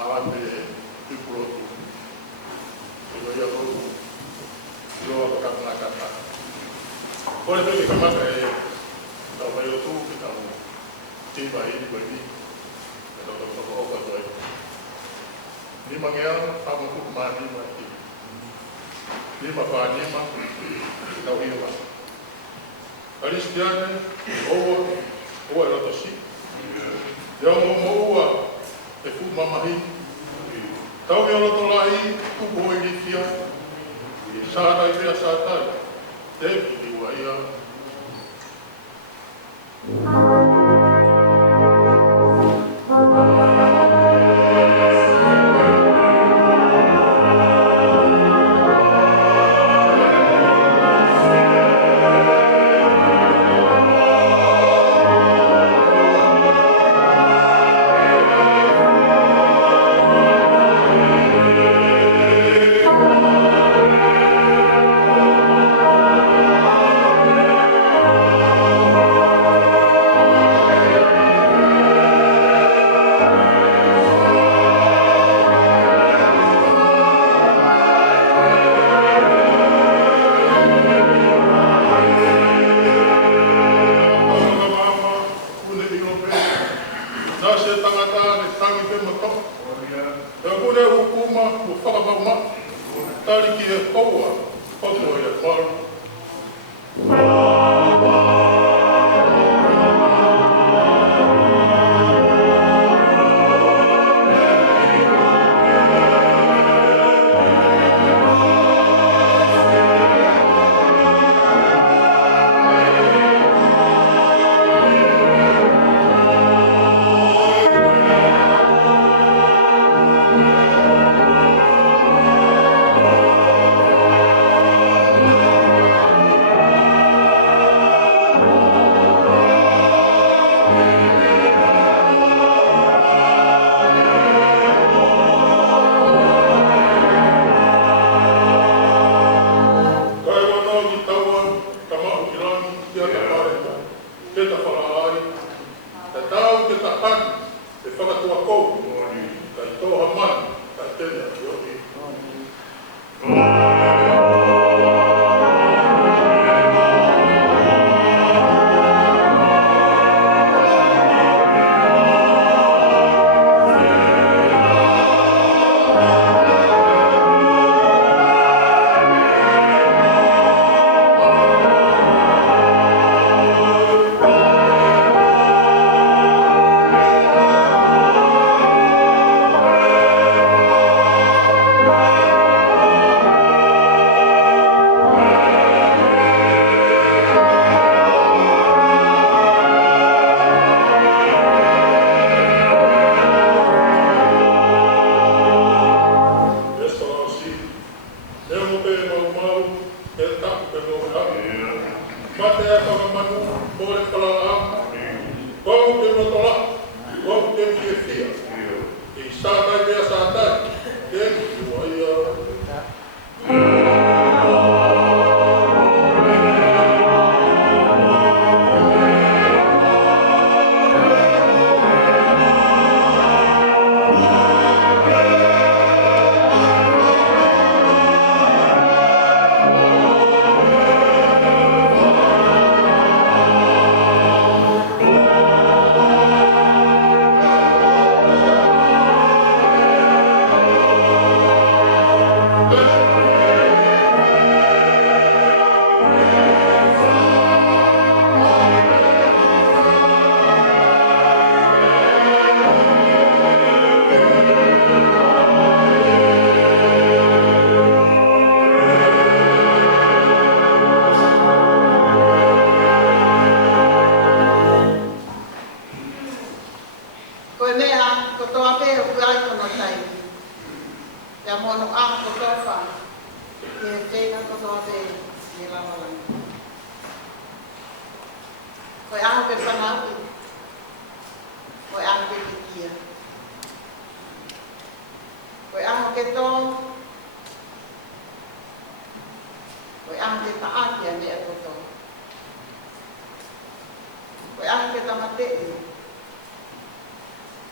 awate pipulotu. Ilo ia ko lo ka na kata. Pole to ka maka tau mai o tu ki tau tiba ini bagi tau tau ko to. Ni mangea pa mo ku mani mati. Ni ma pa ni ma tau hiwa. Alistiane o era to si. Ya mo ua e fu mamahi. Tau me olo to lai ku boi ni fia. Sa dai pia sa tai. Te ki wa ia.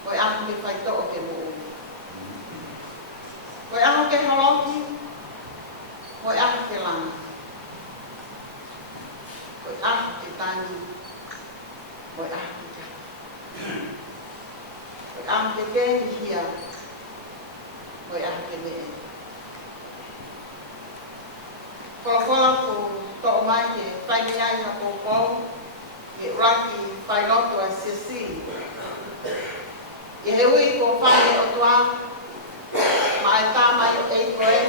Koe ang ke whai to'o ke mo. ke haloki, mo ahi ke langa. Mo ahi ke tangi, mo ahi ke kaki. Mo ahi ke keni hia, mo ahi ke mee. Kola ko to'o mai ke whaingai na kōkō, ke raki whainoto a sisi. I he ui ko whai o tua, mai tā mai o eikoen,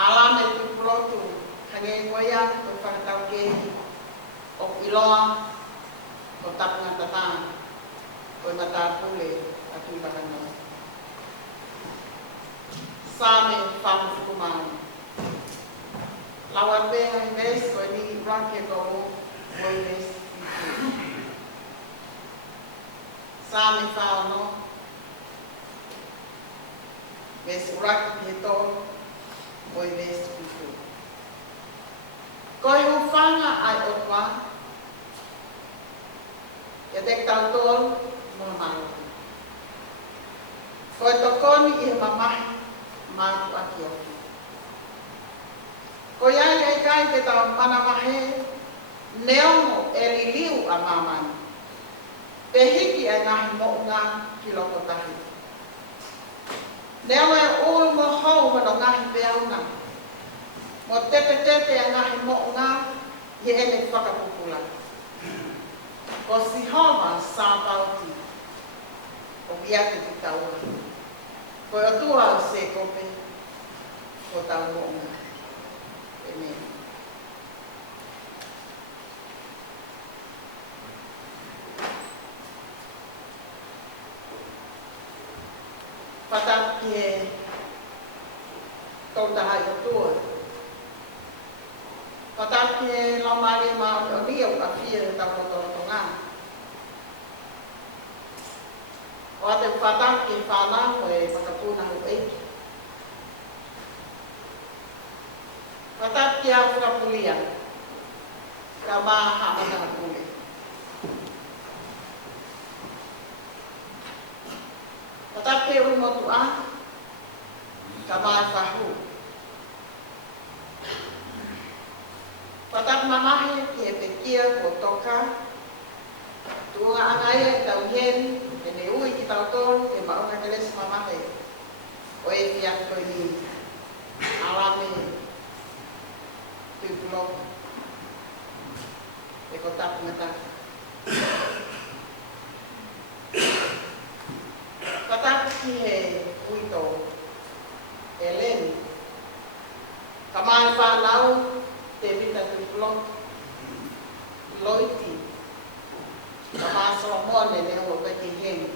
alame tu purotu, hange koia, ko whakatau kehi, o iloa, ko tapunga tatā, ko mata pule, atu i bakano. Sāme whamu fukumāni. Lawa pēha i mes, ko ni raki e komo, mo i mes i tu. Sāme whāono, mes uraki ki he tō, mo i mes i tu. Ko i hufanga ai o tua, ia te tau tōru, mo maroki. Ko i tokoni i he mamahi, mātu aki oki. Ko iai ai kai te tau mana mahe, neongo e liliu a mamani. Pe hiki ai ngahi mo ngā ki loko tahi. Neongo e ulu mo hou wano ngahi peauna. Mo tepe a ngahi mo ngā, i ene whakapupula. Ko si homa sā pauti, o biatu ki taua. Ko o tua o se kope, ko tau mo ngā. Amen. Pataki e tautahai o tua. Pataki e laumari ma o nia o kawhia e tau kototonga. O ate pataki e whanau e patapuna o eiki. Pataki a whakapulia, ka maha ana pule. Pataki e umotu a, ka maha whahu. Pataki mamahe ki e pekia ko toka, tuunga angai e tau heni, e ne ui ki tau tolu, e maunga kelesi mamahe, o e fiako ni alame, blok e ko tapu ngata. Pataki ki he uito e leni. Kamai whanau te vita tu blok loiti. Kamai Solomone ne o beki heni.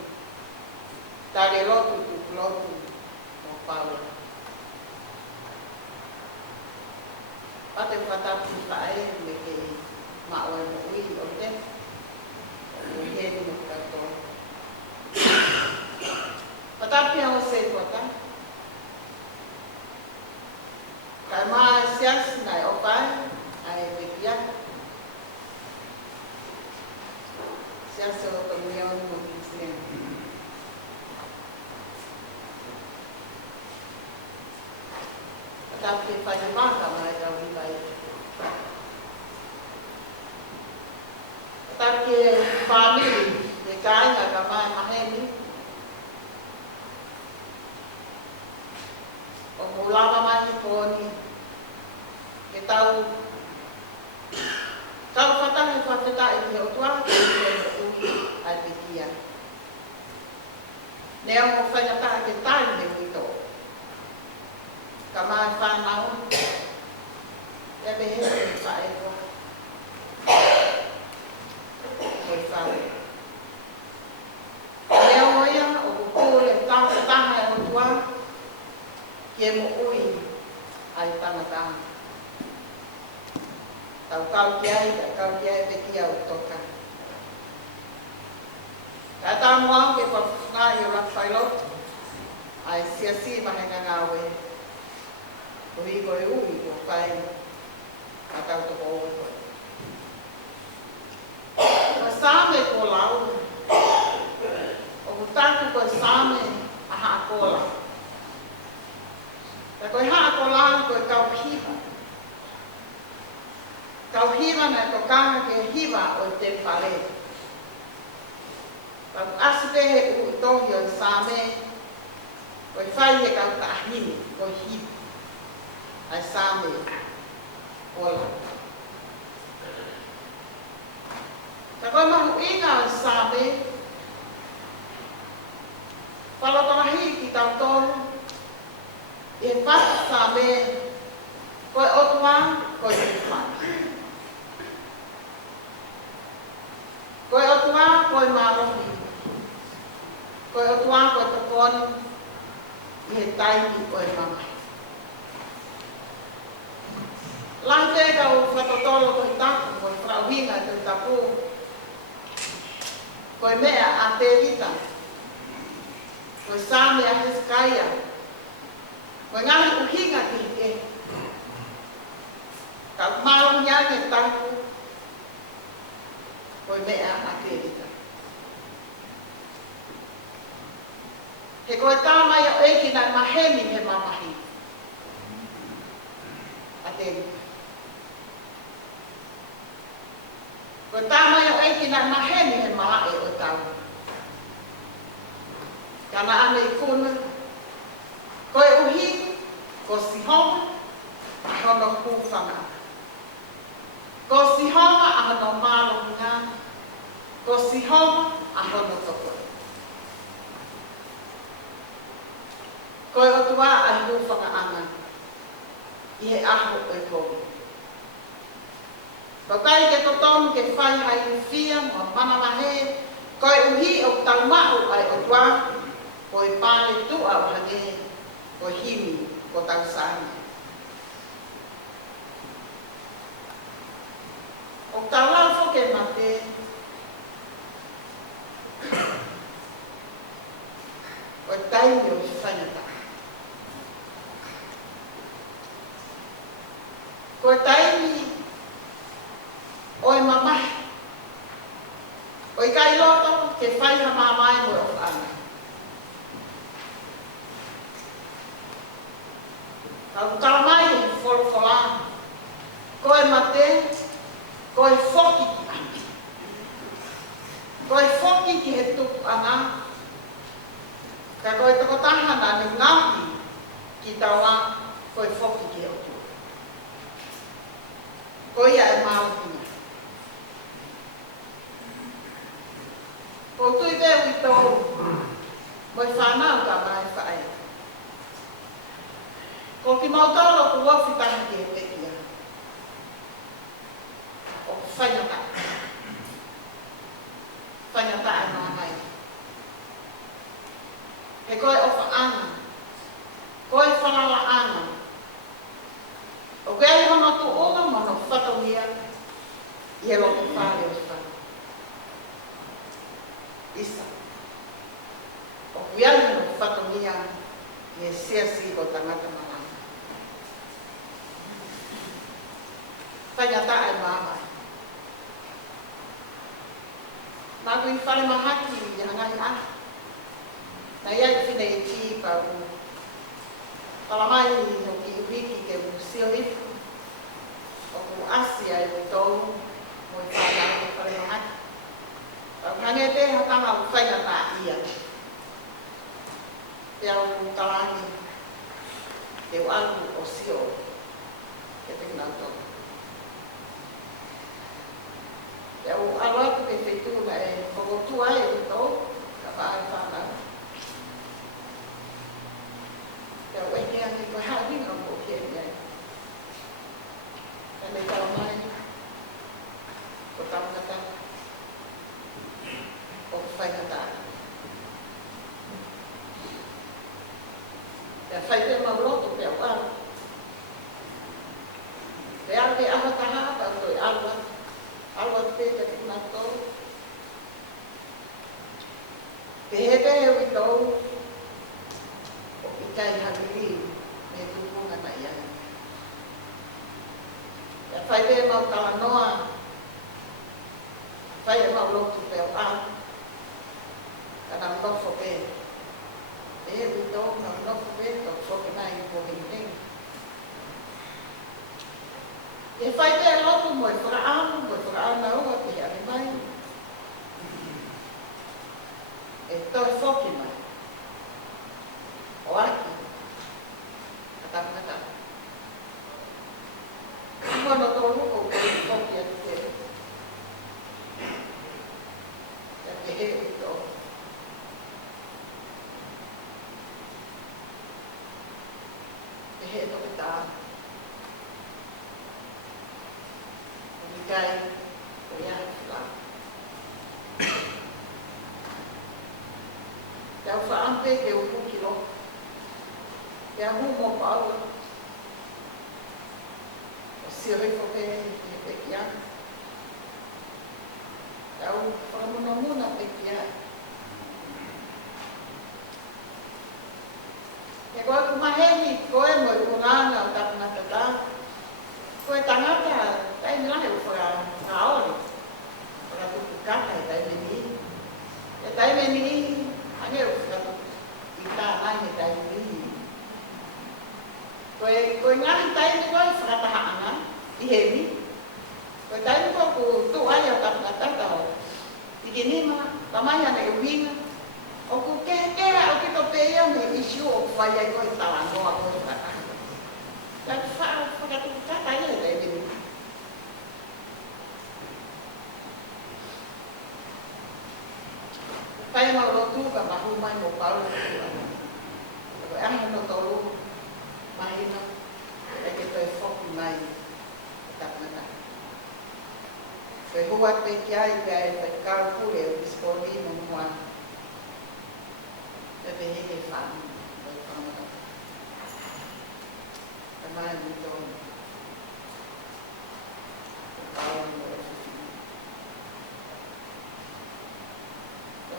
Tare lotu tu bloku o Paula. Ate whatapu tae me ke maoe mo ui o te. O heni mo kato. Whatapu au se tuata. Kai maa sias nai o pai, ai me kia. Sias o to mion mo kisnen. Whatapu whaimaka mai tau hiwai. Whatapu whamiri, te kāinga ka mai maheni. O mulama mai koni, ke tau whatahe whawhetai ki o tua, ke te ui ai te kia. Nea mo whaingataha ke tai me wito. Ka mai whanau, e behe e whaewa. Hoi whare. Nea oia o kukule taha e o tua, ki e mo ui ai tangata. Tau kau ki ai pe kia o toka. Ka tā moa ke whawhunga i o Raphaelot, ai siasi mahenga ngāwe. Ko hiko e ui ko whai, a tau toko o koe. Ko sāme ko lau, o ku tāku ko sāme aha kola. kanga ke hiwa o te pale. Tau asipe he u tohi o same, o i whai he kau tahini o hiwa. Ai same ola. Ta koe mahu inga o same, whalotarahi ki tau tolu, i he pati same, koe otua, koe te whai. Koe otua, koe marohi. Koe otua, koe tokoni, i he taimi koe mamai. Lai te kau whatotolo koe taku, koe whauhinga koe taku. Koe mea a te rita. Koe sāme a Hezekia. Koe ngahi uhinga ki hike. Kau mālo nyange taku. Koe mea a te rita. He koe tāmai o eki nai maheni he mamahi. A te rita. Koe tāmai o eki nai maheni he mahae o tau. Kana ane I kuna. Koe uhi, ko sihoma, a hono kūwhanga. Ko sihoma a hono mālo ngā. Ko sihoma a hono toko. Koe otua a kūwhanga anga. I he aho e koe. Pakai ke totonu ke whai hai whia, mo manamahe, koe uhi o taumau ai o tua, koe pāle tua o hange, koe himi, ko tausani. O taulau whoke mate, o taimi o whanata. Koe taimi, oi mamahi. Oi kai loto ke whai ha mamai mo o ana. Tau karamai e wholwhola. Koe mate, koe whoki ki ana. Koe whoki ki he tuku ana. Ka koe toko tahana ni ngahi ki taua koe whoki ki he o tuku. Koe ia e maotina. Ko tui veo I tōu, moi whanau ka mai whae. Ko ki mautoro ku wafi taha ki he pekia. O ku whainata. Whainata e māngai. He koe o whaana. Koe whanala ana. O kei hono tu ona mono whatawia. I he loko whare o whana. Isa. O kuiani no whatomia I e seasi o tangata malanga. Whaingata ai māmai. Nā kui whare mahaki I hangai ah. Nā iai whine I ti pau. Palamai no ki uriki ke museo ifu. O ku asia I tōu. Mo I whaia ke whare mahaki. Hange te hatanga o whaingata ia. Te au talangi. Te o alu o sio. Ke te kinauto. Te au alu atu ke whetuna e whakotua e rito. Ka whaare whanau. Te au eke ake koe haringa mo ke mea. Tane tau mai. Ko taunata. O whaingata. Te whaite mauroto pe au alu. Te alu te aha taha, pa au toi alua. Alua te te kunato. Te hepe heu I tau. O I kai hagiri. Me tukunga na ia. Te whaite mau talanoa. Whaite mauroto pe au alu. Kana nofo pe. E wito na nofo pe to whoke nai ko hing. E whaite e lopu mo e whakaamu mo e whakaana ua te hea mai. E toi whoki mai. O aki. Katamata. Mono tolu ko whoki atu te. Te he ito. Te he ito kita. Kai o ia wha. Tau whaampe ke upu kilo. Te amu mo pao. O sirifo pe he pe kia. Tau whamunamuna pe kia. Ke koe kumaheni koe mo i kuranga o tapuna tata. Koe tangata, tai milahe o whakaori. Whakatutukata e tai meni. E tai meni, hange o whakatutukita nai e tai meni. Koe ngahi tai me koe whakatahaanga, i hewi. Koe tai me koe ku tu ai o tapatata o. Ike nima, tamai ana e uhinga. O ku kehekea o kito peia me isiu o whaiai koe tawangoa koe whakatahaanga. Lai whakatutukata ia e tai meni. Pai mau rotu ka mahu mai mo pau tu ana. Ko ana no tolu mahina e ke toi foki mai tapana. Ko hua pe kia i pe pe ka ku e disponi mo moa. Te pe he ke fa. Tamai ni to. Pau mo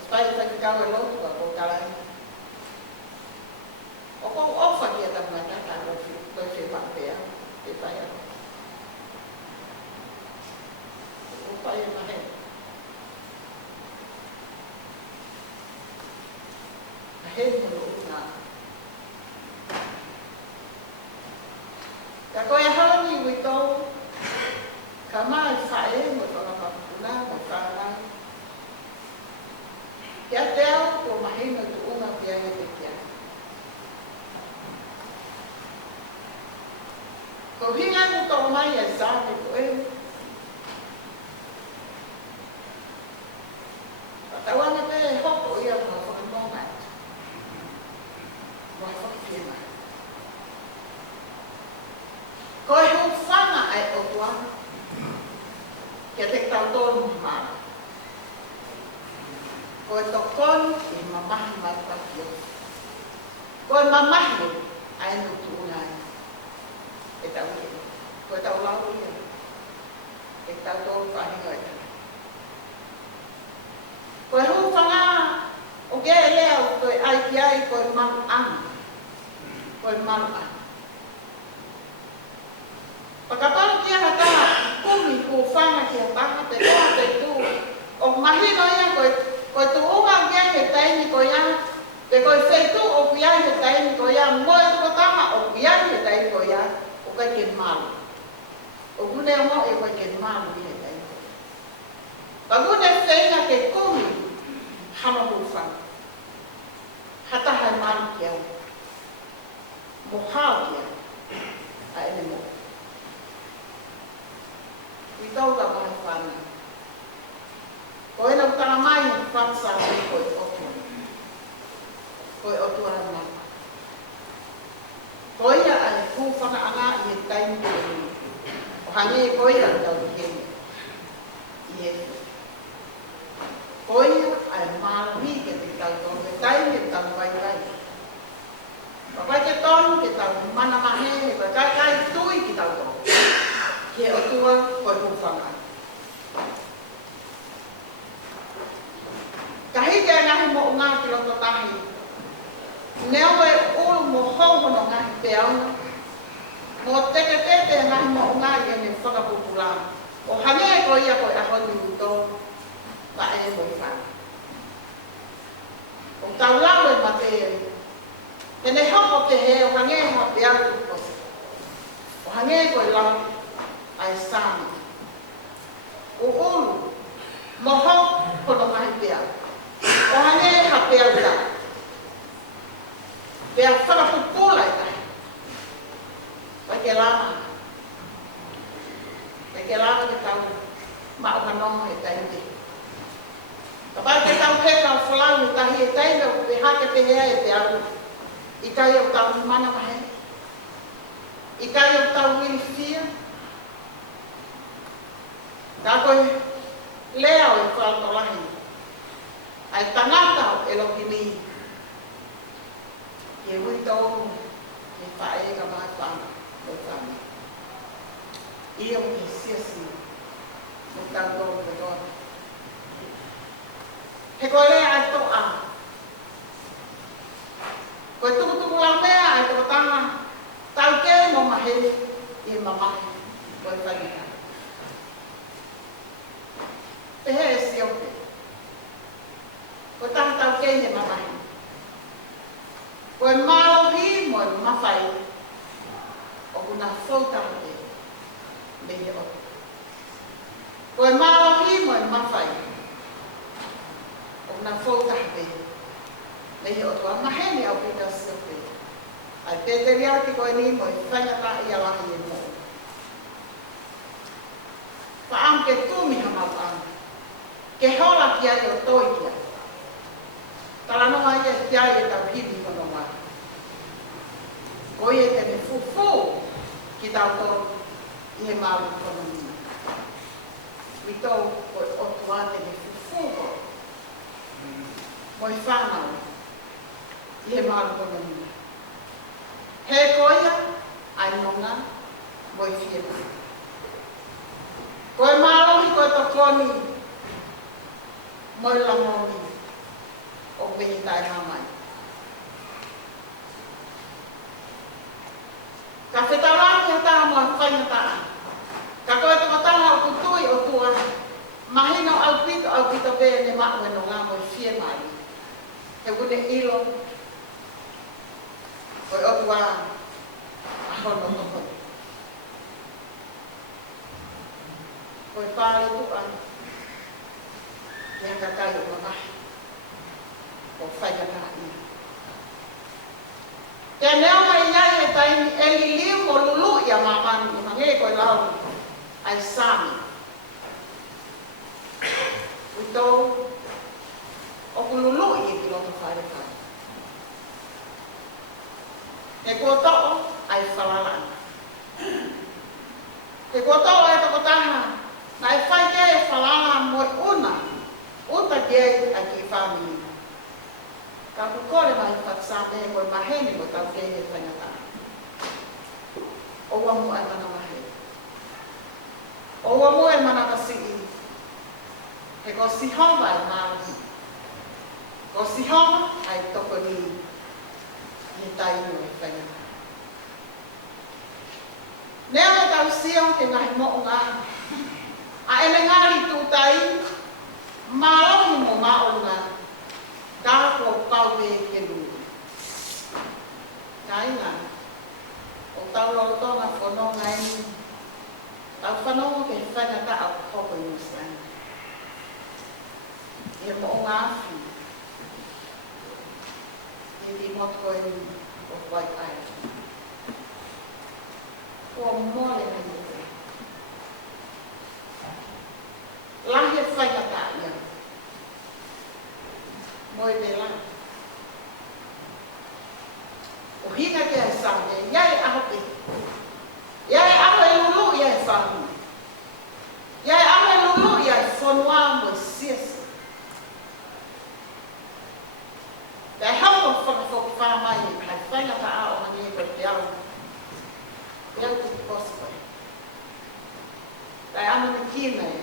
Pai vai ficar o loto a colocar o com ofa que da manhã tá no foi papel e vai o pai é mais a rede no na tá com a rani o então camai sai mo para na mo para Te ateo ko mahina tu unga pia he te kia. Ko hinga ku tau mai e sāke ko e. Patawana pe e hoko ia mga whakamōngat. Mga whakawhima. Ko e hu whanga ai o tuana. Kia te tau tōru mara. Ko e tokon i mamahi mai pakio. Ko e mamahi ai no tuunai. E tau kino. Ko e tau lau ia. E tau tōru whahinga e tana. Ko e hūwhanga o ke e lea o koe ai ki ai ko e maru anga. Ko e maru anga. Pakaparu kia hataha kumi ku whanga kia taha te toa te tū. O mahino ia koe tu unga kia he taini ko ia, te koe whaitu o kia he taini ko ia, moe tuko taha o kia he taini ko ia, o kai ke maru. O gune o mo e koe ke maru he taini ko ia. Pa gune whainga ke kumi, hama hūwhanga. Hata hai maru kia o. Mo hao kia, a ene mo. I tau ka mahi whana. Ko e nau tana mai whatsa i koe otua. Koe otua na. Ko ia ai hūwhanga anga i he taimi koe ni. O hange e koe ia tau i hene. I he. Ko ia ai maruhi ke te tau tonu. He taimi e tau vai vai. Papai ke tonu ke tau mana mahe. He koe kai tui ki tau tonu. Ke otua koe hūwhanga. Kahi kia ngahi mo ngā ki roto tahi. Neo e ulu mo hauhono ngahi peauna. Mo teke tete ngahi mo ngā i ene whakapupula. O hange e ko ia koe ahoni uto. Pa e mo i whana. O tau lau e mate e. Tene hoko te he o hange e ha peau tuko. O hange e koe lau ai sāmi. o ulu, moho kono mahi pea. O hane ha pea uta. Pea whakapupula i tahi. Pai ke lama. Pai ke lama ke tau maa manonga e tahi te. Kapai ke tau heka o whalau i tahi e tahi me o pe hake pe hea e pe au. I tahi o tau mana mahe. I tahi o tau wili fia. Ka koe lea o i whalatolahi. Ai tangata o e loki mi. Ke ui tau ke whae ka mai whana o whana. Ia o ke siasi no tau tau ke toa. He koe lea ai tau a. Koe tukutuku la mea ai tau tanga. Tau ke mo mahe i mamahe koe whanika. Pehe e si ope. Koe taha tau kei he mamahi. Koe malohi mo e mawhai. O kuna whautaha te. Mehe ope. Koe malohi mo e mawhai. O kuna whautaha te. Mehe ope. A maheni au pita si ope. Ai pēteri au ki koe ni mo e whaingata i alahi e mo. Whaam ke tūmi ha mau ang. Ke hola ki ai o toi ki ai. Tala noa ia ki ai e tau hibi kono mai. Koe e te me fufu ki tau tō i he maru kono nina. Mi tō koe o tua te me fufu ko. Moi whanau i he maru kono nina. He koia ai nonga moi whiema. Koe marohi koe to koni moi lamoni o mihi tai hamai. Ka whetaraki ha taha mua whaingataa. Ka koe to taha o kutui o tua mahina o au pito pēe ne maue no ngā moi whiemai. He wune ilo koe o tua ahono toko. Koe pāle tua ki haka kai o mamahi. O whaikataa ia. Te neo mai iai e taimi e li liu o lulu i a mamani i mange koe lau ai sami. Uito o ku lulu i e ki loto whaere kai. Te kua to'o ai whalalana. Te kua to'o e toko taha na e whai ke e whalala moe una uta ke a ki whamini. Ka kukore mai whatsame e koe maheni mo tau ke he whaingata. O wamu ai mana mahe. O wamu e mana kasii. He ko sihoma ai mahi. Ko sihoma ai toko ni ni tainu e whaingata. Nea me tau sio ke ngahi mo o ngā. A ele ngāri tūtai, mālohi mo mao ngā. Kako kau e ke lūri. Kaina, o tau lautonga whanonga e tau whanonga ke whaingata au koko i usana. E mo o ngā whi. E di moto e o wai ai. Kua mole me te. Lahe whaingata ia. Moi te la. O hina ke ai sāne, iai aho pe. Iai aho e lulu iai whanu. Iai aho e lulu iai whanua mo siesa. Te hauko whakawhoki whamai e kai whaingata a o hangi e koe te au. Te au te kospa e. Tai anu me kina e.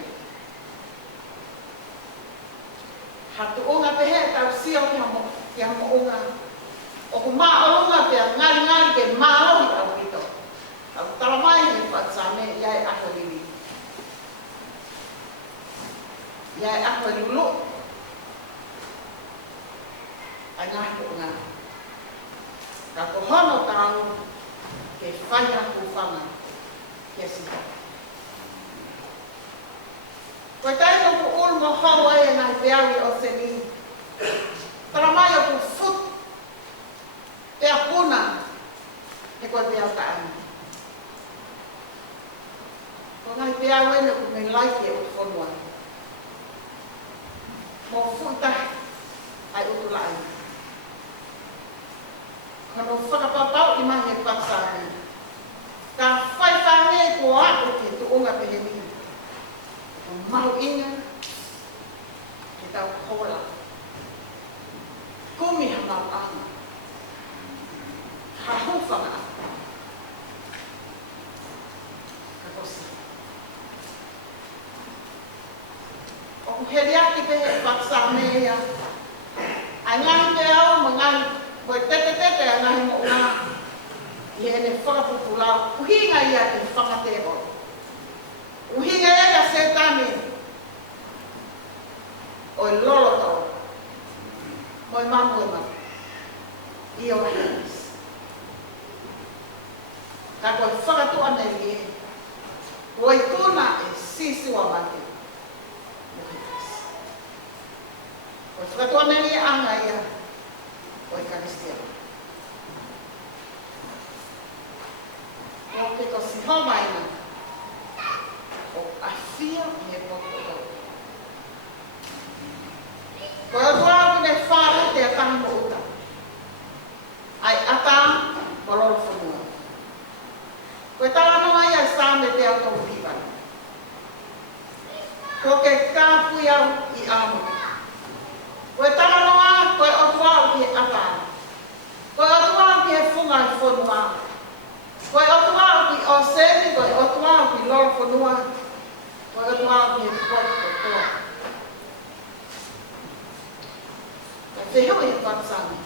Hatu unga pehe tau sio ki hamo unga. O ku maa olunga pia ngari ke maa lohi au pito. Au talamai he whatsame iai ako lili. Iai ako lulu. Ai ngahi unga. Ka kohono tau ke whaia ku whanga. Kia sika. Koe tai no ku ulmo hawa e nai peawi o se ni. Para mai o ku fut. Te apuna. E koe te ataan. Ko ngai peawi ne ku me laike o whanua. Mo futa ai utulai. Kono whakapapau i mahi e patsāne. Ka whai whange ko ako te tuunga peheni. Ko mahu inga ke tau kola. Kumi hamau anga. Ka hufanga ako. Ka kosi. O ku heri aki pehe e patsāne ia. Ai ngahi te au mangahi. Koe tete a ngahi mo ngā. I ene whakapupulau. Uhinga ia te whakatero. Uhinga e ka setani. O i loloto. Mo i mamu e mamu. I o henis. Ka koe whakatua me li e. Koe tūna e sisiwa mate. Mo henis. Koe whakatua me li e anga ia. O Eucaristia. O ke ko si homaina. O afia i he pokoto. Ko e wau ne whāra te atahi mo uta. Ai ata koloro whanua. Ko e tala noa ia sāme te au tau piwa. Ko ke kāpui au i āmu. Ko e tala noa ko e otuau ki he ata. Ko e otuau ki he whunga i whanua. Ko e otuau ki o seni, ko e otuau ki loro whanua. Ko e otuau ki he poko toa. Ka whihau i he whatsami.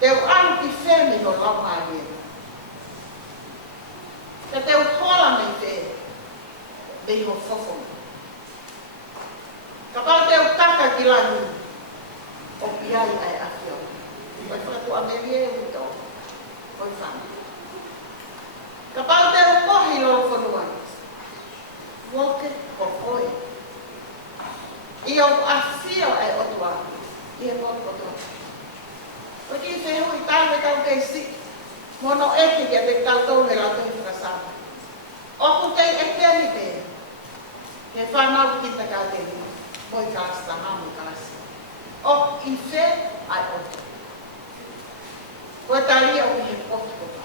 Teu anu ki whemi no lau mārie. Ka teu hola me te beho whawhonga. Ka pau teu kaka ki lani. O piai ai afio. Koe whakatu amerie e wito. Koe whana. Ka pau te upohi loro whanua. Woke ko koe. I o afio ai otua. I e motu kotoa. Koe ki whehu i tāwe tau kei si. Mono eki kia te tau tau me lau tohi whakasama. Oku kei e keni te. Ke whanau ki ta kā te ni. Koe kāsta hamu kāsi. O i whe ai oto. Koe taria o i he potu koto.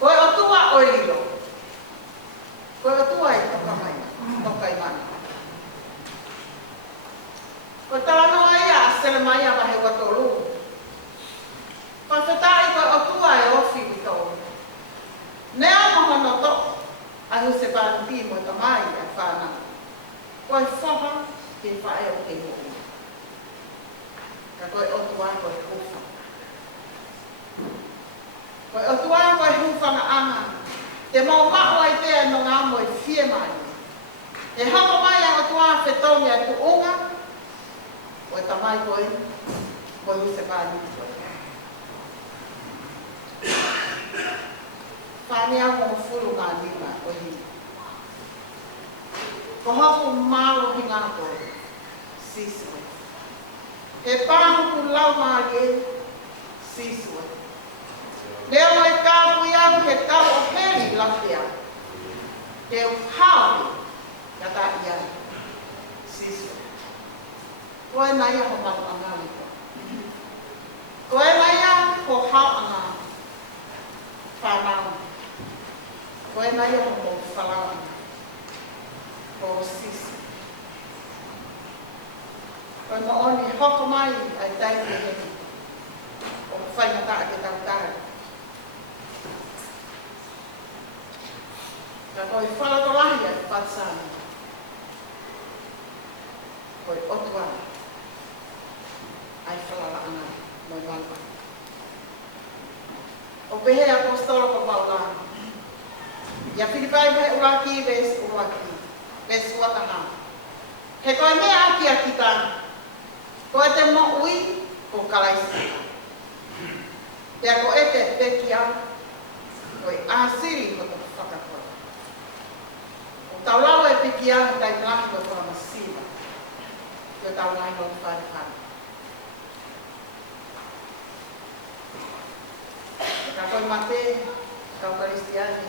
Koe otua o ilo. Koe otua i toka i mana. Koe talanoa ia a sele mai a wahe watolu. Koe whetai koe otua e ofi i tau. Nea mohono to. Ahu se pānti mo tamai a whanau. Koe whaha ke whae o ke hoi. Ka koe otua koe hufa. Koe otua koe hufa na anga. Te mau mao ai pēa no ngā moe whie mai. E hoko mai a otua whetongi a tuunga. Koe tamai koe. Koe huse pāni koe. Whāne au mo furu ngā nima koe hini. Ko hoku mālo ki ngā koe. Sisue. He pānu ku lau māri e. Sisue. Leo mai kāpui au he tau o heri lawhia. Te hau kata ia. Sisue. Koe nai a ho manu angari koe. Koe nai a ho hau anga. Whanau. Koe nai a ho mo whalau anga. Ko sisi. Koe mo oni hoko mai ai tai te heni. O whainata a te tautara. Ka koe whalatolahi ai patsāne. Koe otua. Ai whalala anga. Moi malwa. O pehe apostolo ko paulana. Ia Filipai pehe uraki ves uraki. Ves wataha. He koe mea aki a kita. Koe te mo ui ko kalaisi. Pea ko e te pekia. Koe asiri ko te whakakora. O taulau e pikiang tai ngahi o kua masiva. Yo tau ngahi o whare. Ka koe mate, ka o karistiani,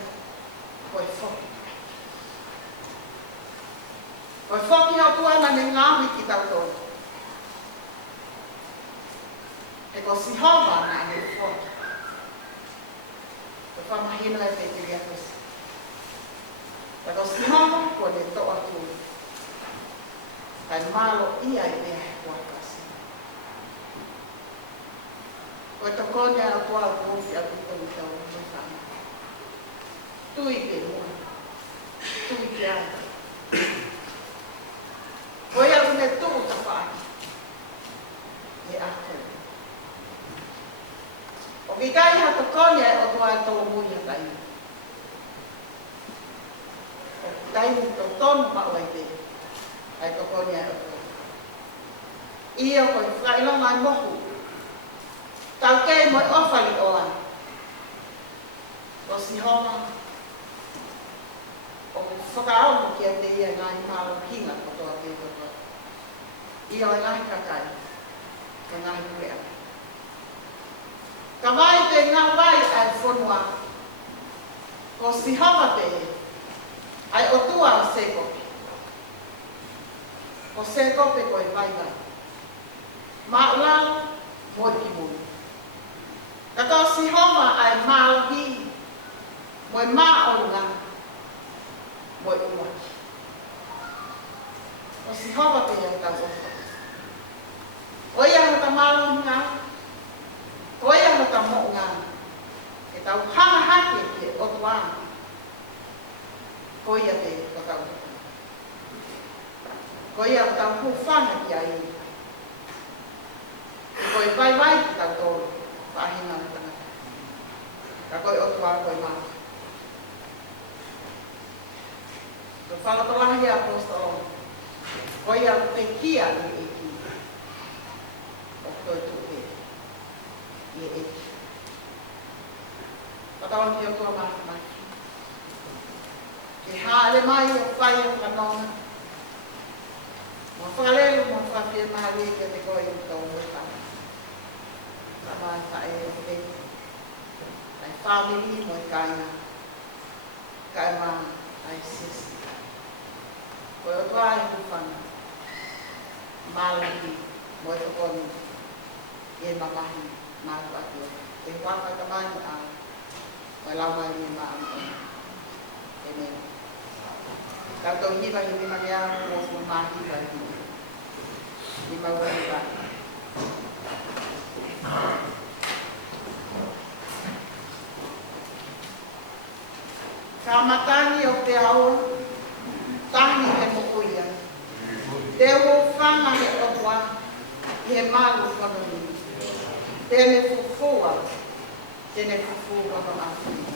koe whoki. Koe whoki hau tuana ne ngāhui ki tau tō. E ko sihova na ne whoki. Koe whamahino e te kiria kosi. Ka ko sihova ko ne toa tū. Kai malo ia I mea he kua kasi. Koe tokone a kua kofi a kuta wita o mwitana. Tui te mua. Tui te ana. Koe a une tuu tapaki. E ako. O ki kai ha tokone o tua e tō muia tai. O ki tai ni tō tonu maua I te. Ai tokone e o tua. Ia koe whailonga I mohu. Tau kei moi ofali oa. O si homa. O whakaonu ki a te ia ngai mālo hinga o toa te toa. Ia o ngai kakai. Ka ngai kurea. Ka vai te ngā vai ai whonua. O si homa te ai o tua o sekope. O sekope koe vai vai. Māulau moi ki mui. Kato si homa ai mālohi, moi māonga, moi uaki. O si homa te iau tau ofa. O ia hata māonga, o ia hata moonga, e tau hanga hake ke o tuana. Ko ia te o tau ofa. Ko ia o tau hufana ki a iu. Ko I vai ki tau tōru. Pahina na tangata. Ka koe o tua koe maa. Ko whalapalahi apostolo. Koe au te kia I eki. O koe tuke. I eki. Patawan ki o tua maa mai. Ke haere mai o whai o kanona. Mo whalelu mo whapia maa rei ke te koe I tau mwetana. Sama tae o te ai family mo kaina kaima ai sis ko o toa I kufana malaki mo to kon e mamahi ma to atu e waka tamai a ko lama ni ma e me ka to ni ba ni ma ya mo ma hi ba ni ma wa ba Ka matani o te aua, tahi he mokuia. Te o whanga he otua, I he malu whanoni. Tēne fufua, tēne fufua whamafui.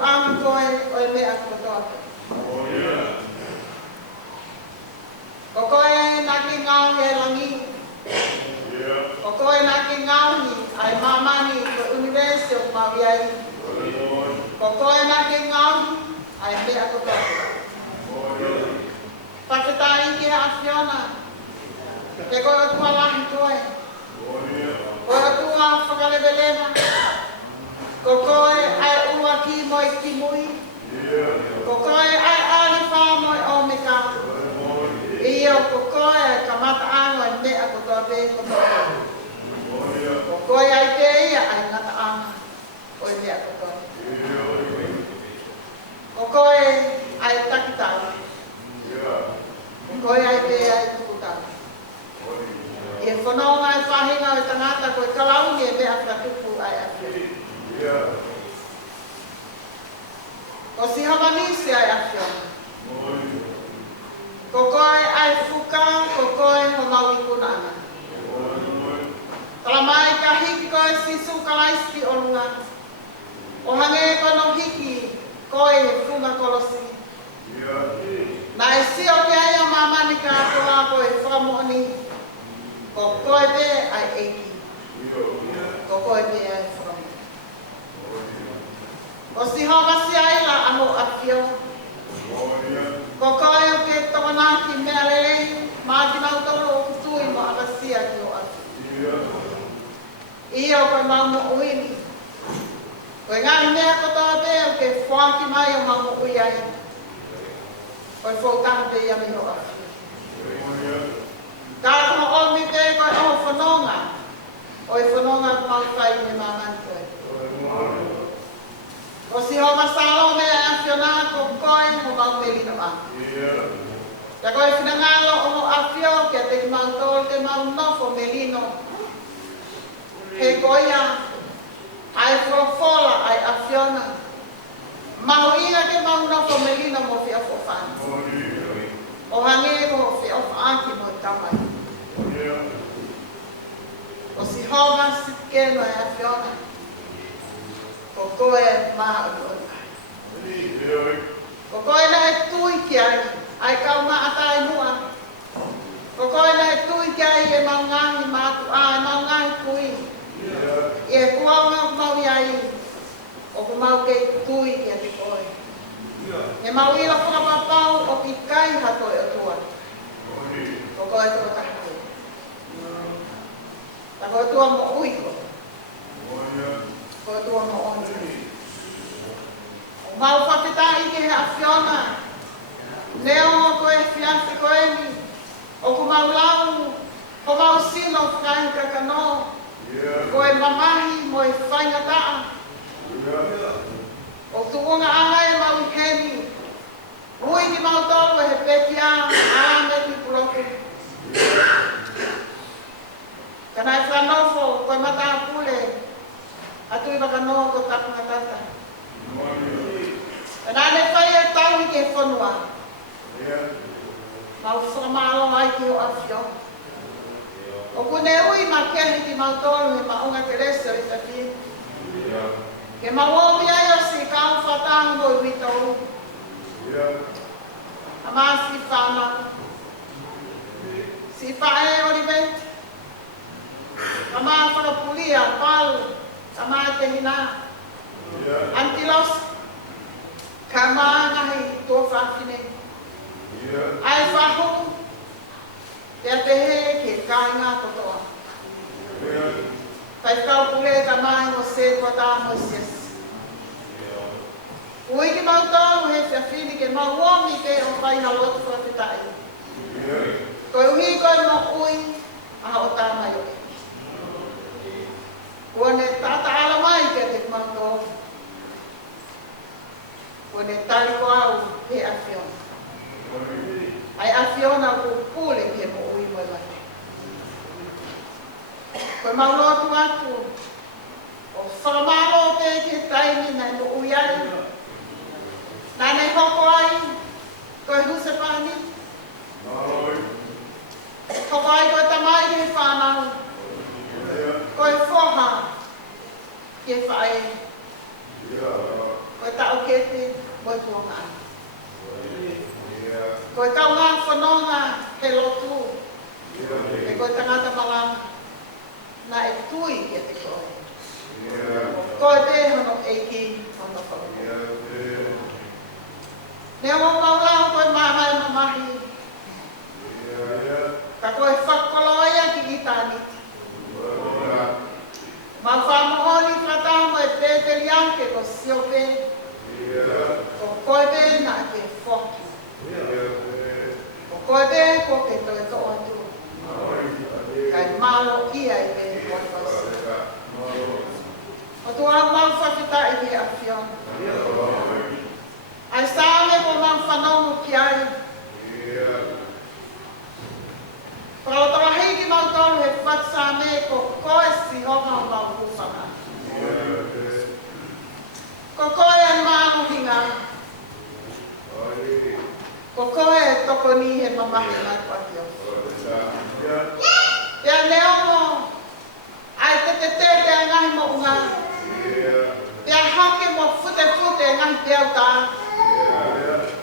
anga koe o e mea kotoa. Ko koe na ki ngau he langi. Ko koe na ki ngau ni ai mamani ko University of Maui. Ko koe na ki ngau ai mea kotoa. Paketai ki a Fiona. Te koe o tua lahi koe. Koe o tua whakalebelema. Ko koe ai ua ki moi ki mui. Ko koe ai alifa moi o me ka. Iyo ko koe ai kamata anga ai mea kotoa pe kotoa. Ko koe ai te ia ai ngata anga o mea kotoa. Ko koe ai takitau. Koe ai te ai tukutau. E whanonga e whahinga o tangata koe kalaungi e mea whatupu ai awhia. Ko si hawanisi ai awhia. Ko koe ai fuka, ko koe ho maui kunanga. Kala mai ka hiki koe sisu kalaiski o lunga. O hange kono hiki koe he funga kolosi. Na e si o ke aia mamani ka atoa koe whakamoni. Ko koe pe ai eiki. Ko koe pe ai whakamoni. Ko si hawasi aila amo awhia. Ko koe o ke tokonaki mea lelei, maati mautoro o kutui mo akasia ki o atu. Ia o koe maumo uini. Koe ngāhi mea kotoa pe o ke whaaki mai o maumo ui ai. Koe whautanga pe ia miho atu. Kātoa o mi pe koe o whanonga. O e whanonga mau whai me mamani koe. Ko si ho masalo me a Fiona ko koe ho mau melino a. Ta koe whinangalo o awhio kia te ki mau tol te mau nofo melino. He koia ai whorofola ai a Fiona. Maho inga ke mau nofo melino mo fia fofana. O hange ko fia ofaaki mo i tamai. Ko si ho masikeno ai a Fiona. Ko koe maha o kai. Ko koe na e tui ki ai kau maatai mua. Ko koe na e tui ki ai e maungahi mātu e maungahi kui. E kuanga mau iai. O ku mau kei tui ki a te koe. E mau ila whakapapau o ki kai hatoi o tua. Ko koe toko tahaki. Ta koe tua mo uiko. Ko tua mo oni. O mau whapetai ke he a Fiona. Neo o koe fianse koe ni. O ku mau lau. O mau sino whakai kakano. Koe mamahi mo e whaingataa. O tuunga anga e mau heni. Ui ki mau tolu e he pekia. Ame ki puroku. Kanai whanofo koe mataa pule. Atu i waka noa ko tapunga tata. Nā ne whai e tau i ke whanua. Mau whakamalo ai ki o awhio. O kune ui ma kehi ki mau tolu he maunga ke reso i taki. Ke mawomi ai o si kau whatango i witau. A maa si whama. Si whae o li me. A maa whakapulia, palu. Sama te hina. Antilos. Kama ngahi tō whawhine. Ai whahu. Te atehe ke kāinga kotoa. Pai kau pule ka mai mo se kota mo ses. Ui ki mau tolu he whawhine ke mau womi ke o pai halotu whawhitai. Koe uhi koe mo ui. Aha o tāmai o. Kua ne tata ala mai ke te kumauto. Kua ne tari ko au he a Fiona. Ai a Fiona ku pule ki e mo ui mo e mate. Koe maulotu atu. O whakamalo te ke taimi nai mo ui ai. Nā nei hoko ai. Koe huse pani. Hoko ai koe tamai ke whanau. Koe whoha. Ke whae. Koe tau ke Koe tuanga ana. Koe kau ngā whanonga he lotu. E koe tangata malanga. Na e tui ke te koe. Koe te hono eiki hono whanonga. Nea mo maulao koe mamai mamahi. Ka koe whakoloia ki i tāniti. Ma whamohoni whatamo e pēteri anke ko siope. Ko koe te na ke whoki. Ko koe te ko ke toi to atu. Kai malo ia i me koe whasi. O tua mau whakita i ki a whiona. Ai sāme ko mau whanongo ki ai. Whakalotola hiki mau tolu he whatsame ko koe si honga o mau kufanga. Ko koe e māno hinga. Ko koe e toko ni he mamahi mai pati o. Pea neongo, ai te te ngahi mo unga. Pea hake mo fute ngahi peau tā.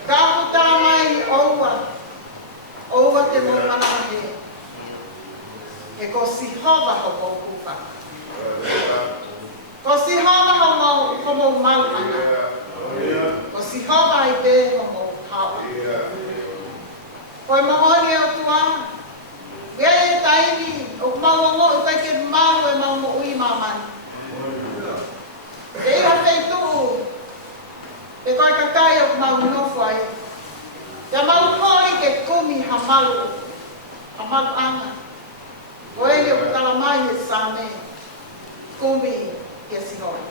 Ka puta mai ni oua. Oua te mo manahane. E ko si hova ho mo kupa. Ko si hova ho mo malana. Ko si hova i pe ho mo hawa. Ko e mahoni o tua. Wea e taini o mauango i kai ke mau e mauango ui mamani. E iha wheituu. E koe kakai o mau nofu ai. Ia mau kori ke kumi hamalu. Hamalu anga. O ene o kutala mai e sāme. Kumi ke sihoma.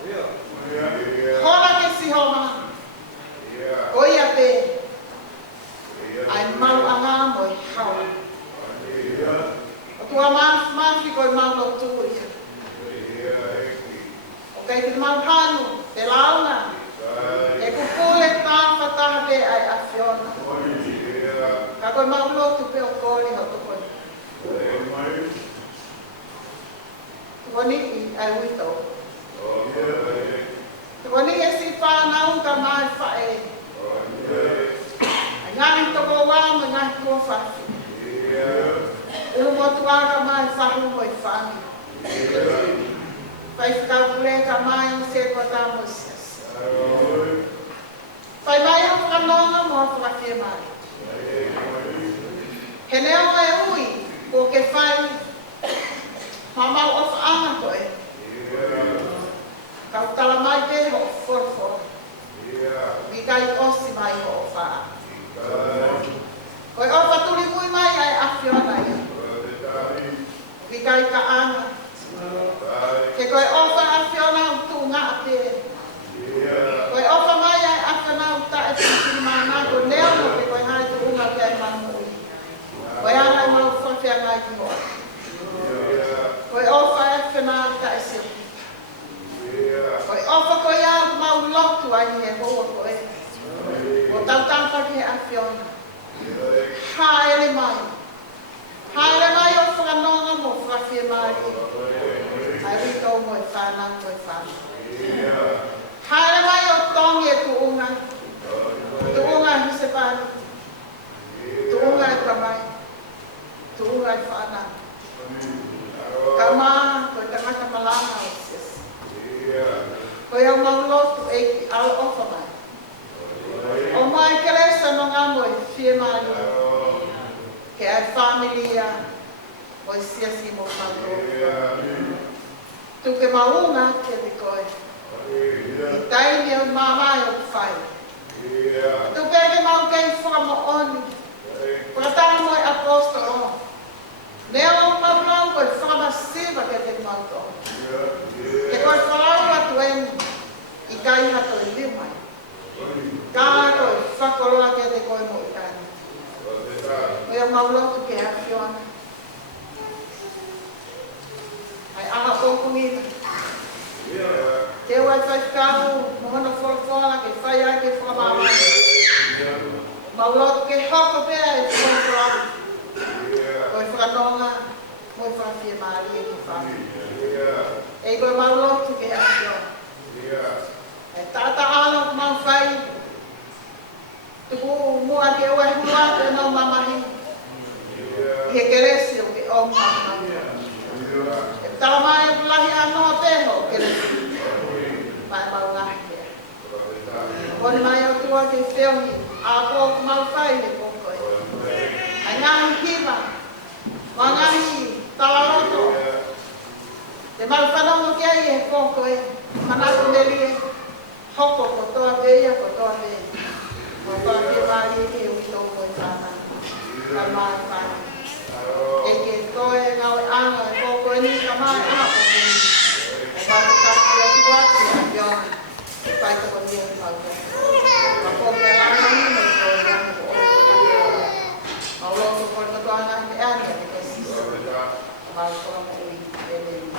Hora ke sihoma. O ia pe. Ai mau anga mo i hawa. O tua maafi koe mau lo tu ia. O kai te mau hanu. Te launga. E kupule tāwha taha pe ai a whiona. Ka koe mau lotu pe o kōri ho to koe. Tuani i ai wito. Tuani e si whanau ka mai whae. Ai ngāhi toko wāma ngāhi kua whafi. Ulu mo tuanga mai whahu mo i whani. Pai whakapure ka mai o se kua tā mo sias. Pai mai ho whanonga mo a whakawhia mai. He neo e ui, ko ke whai, mamau o whaanga koe. Kau tala mai te ho whorwhor. I kai osi mai ho o whaa. Koe o whaturi mui mai ai a whiona ia. I kai ka anga. Ke koe o wha a whiona o tū ngā a te. Koe o wha mai ai a whiona o ta e whikiri mana ko neo no ke koe hai tu unga ke ai manu. Koe ana mau whawhia ngai ki hoa. Koe ofa e whenā ta e siu. Koe ofa koe au mau lotu ai he hoa koe. O tau tampa ki he a whiona. Haere mai. Haere mai o whanonga mo whawhia mai. Ai rito mo e whanau mo e whanau. Haere mai o tongi e tuunga. Tuunga e hisepani. Tuunga e tamai. Tuunga i whaana. Ka maa, koe tangata malanga o sis. Koe au maulotu e ki ala ofa mai. O mai keresa no ngā moe, whie maani. Ke ai familia, moe siasi mo whanto. Tu ke maunga ke te koe. I taini au mamai o whai. Tu peke mau kei whakamo oni. Pratama mo e apostolo. Nea o paulau koe whamasiva ke te mauto. Ke koe whalau atu eni. I kai hato e limai. Ka koe whakoloa ke te koe mo i tani. O ia maulotu ke a whiona. Ai aha kōkungina. Te wai whaikau, mohona wholofola ke whai ai ke whamama. Maulotu ke hoko pēa e wholofola. Koe whanonga, moe whawhia maari e ke whawhia. E koe maulotu ke a whiona. E tata alo mau whai, ke ua hua te no mamahi. I he keresi o ke o mamahi. E tala mai o lahi anoa peho keresi. Mai mau ngahi e. Honi mai o tua ke whiohi. A kōku mau whai he kōko e. Ai ngahi hiva. Wa ngahi talaloto. Te mau whanongo ke ai he kōko e. Manako meri e. Hoko ko toa veia ko toa veia. Ko toa ke wāri e ke o tōko e tātana. Ka mai whai. E ke toe ngau e anga e kōko e ni ka mai aha ko ke ni. E mai ka ke atu atu e a biona. E pai tako ni e mau ke. Ka kōke a langa ni me ko e anga ko ore ko ka ke ora. Mau loto ko ka toa ngā ke ane e ke sisi. Mau kora mo ui e me ni.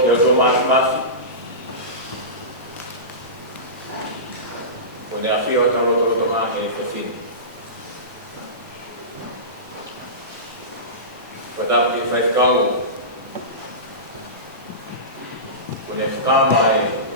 que eu tomasse masu. Quando a fio está no tomar é assim. Quando a faz cau, quando é ficar mais